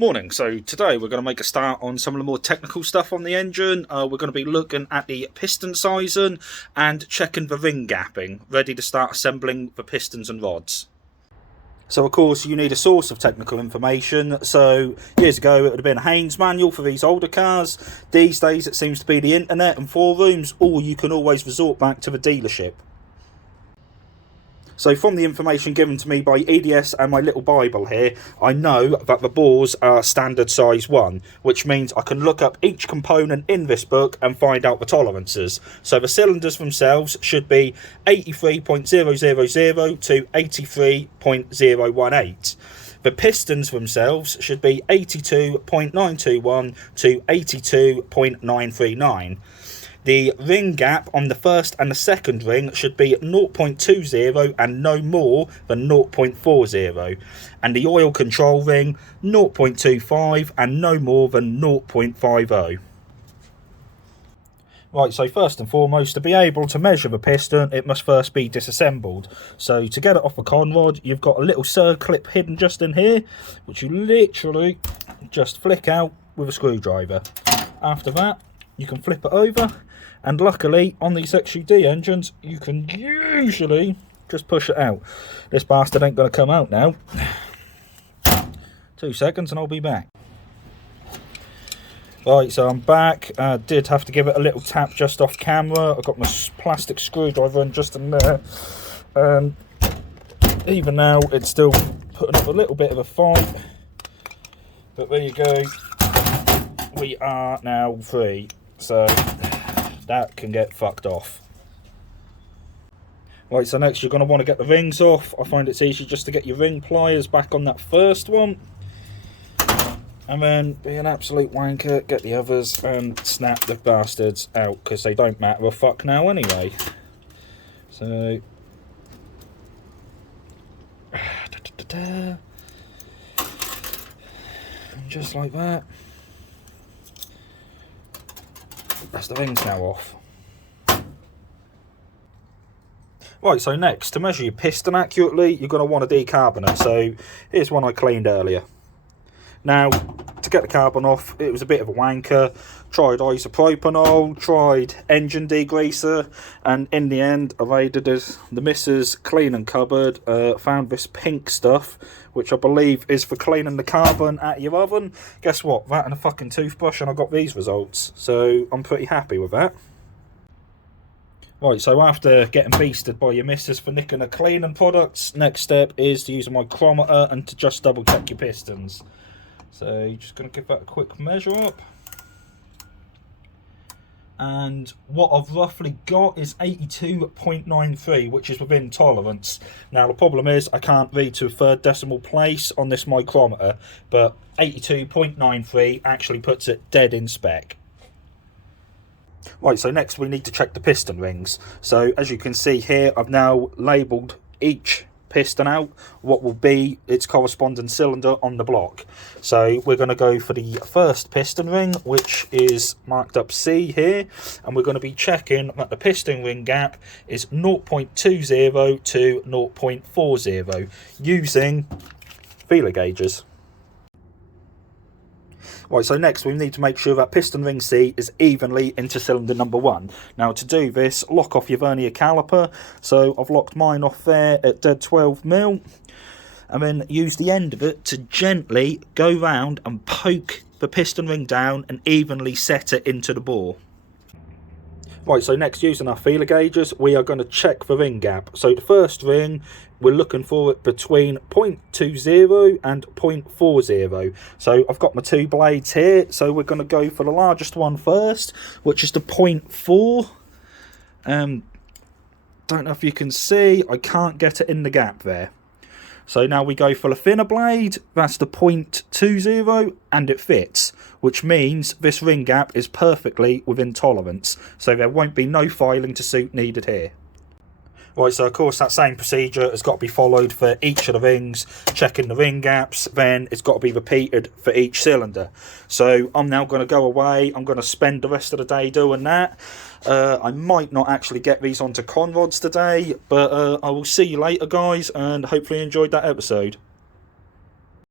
Morning. So today we're going to make a start on some of the more technical stuff on the engine. We're going to be looking at the piston sizing and checking the ring gapping, ready to start assembling the pistons and rods. So of course you need a source of technical information. So years ago it would have been a Haynes manual for these older cars. These days it seems to be the internet and forums, or you can always resort back to the dealership. So from the information given to me by EDS and my little Bible here, I know that the bores are standard size 1, which means I can look up each component in this book and find out the tolerances. So the cylinders themselves should be 83.000 to 83.018. The pistons themselves should be 82.921 to 82.939. The ring gap on the first and the second ring should be 0.20 and no more than 0.40. And the oil control ring 0.25 and no more than 0.50. Right, so first and foremost, to be able to measure the piston, it must first be disassembled. So to get it off the conrod, you've got a little circlip hidden just in here, which you literally just flick out with a screwdriver. After that, you can flip it over, and luckily on these Xud9te engines you can usually just push it out. This bastard ain't going to come out now. 2 seconds and I'll be back. Right, so I'm back. I did have to give it a little tap just off camera. I've got my plastic screwdriver in just in there, and even now it's still putting up a little bit of a fight, but there you go, we are now free. So that can get fucked off. Right, so next you're going to want to get the rings off. I find it's easy just to get your ring pliers back on that first one, and then be an absolute wanker, get the others and snap the bastards out, because they don't matter a fuck now anyway. So and just like that. That's the rings now off. Right, so next, to measure your piston accurately, you're going to want a decarbonate. So here's one I cleaned earlier. Now, to get the carbon off, it was a bit of a wanker. Tried isopropanol, tried engine degreaser, and in the end, I raided the missus cleaning cupboard, found this pink stuff, which I believe is for cleaning the carbon out of your oven. Guess what? That and a fucking toothbrush, and I got these results. So I'm pretty happy with that. Right, so after getting beasted by your missus for nicking her cleaning products, next step is to use a micrometer and to just double check your pistons. So you're just going to give that a quick measure up. And what I've roughly got is 82.93, which is within tolerance. Now the problem is I can't read to a third decimal place on this micrometer, but 82.93 actually puts it dead in spec. Right, so next we need to check the piston rings. So as you can see here, I've now labelled each piston out what will be its corresponding cylinder on the block. So we're going to go for the first piston ring, which is marked up C here, and we're going to be checking that the piston ring gap is 0.20 to 0.40 using feeler gauges. Right, so next we need to make sure that piston ring C is evenly into cylinder number 1. Now to do this, lock off your vernier caliper. So I've locked mine off there at dead 12mm, and then use the end of it to gently go round and poke the piston ring down and evenly set it into the bore. Right, so next, using our feeler gauges, we are going to check the ring gap. So the first ring, we're looking for it between 0.20 and 0.40. So I've got my 2 blades here, so we're going to go for the largest one first, which is the 0.4. Don't know if you can see, I can't get it in the gap there. So now we go for the thinner blade, that's the 0.20, and it fits, which means this ring gap is perfectly within tolerance, so there won't be no filing to suit needed here. Right, so of course that same procedure has got to be followed for each of the rings, checking the ring gaps, then it's got to be repeated for each cylinder. So I'm now going to go away, I'm going to spend the rest of the day doing that. I might not actually get these onto conrods today, but I will see you later guys, and hopefully you enjoyed that episode.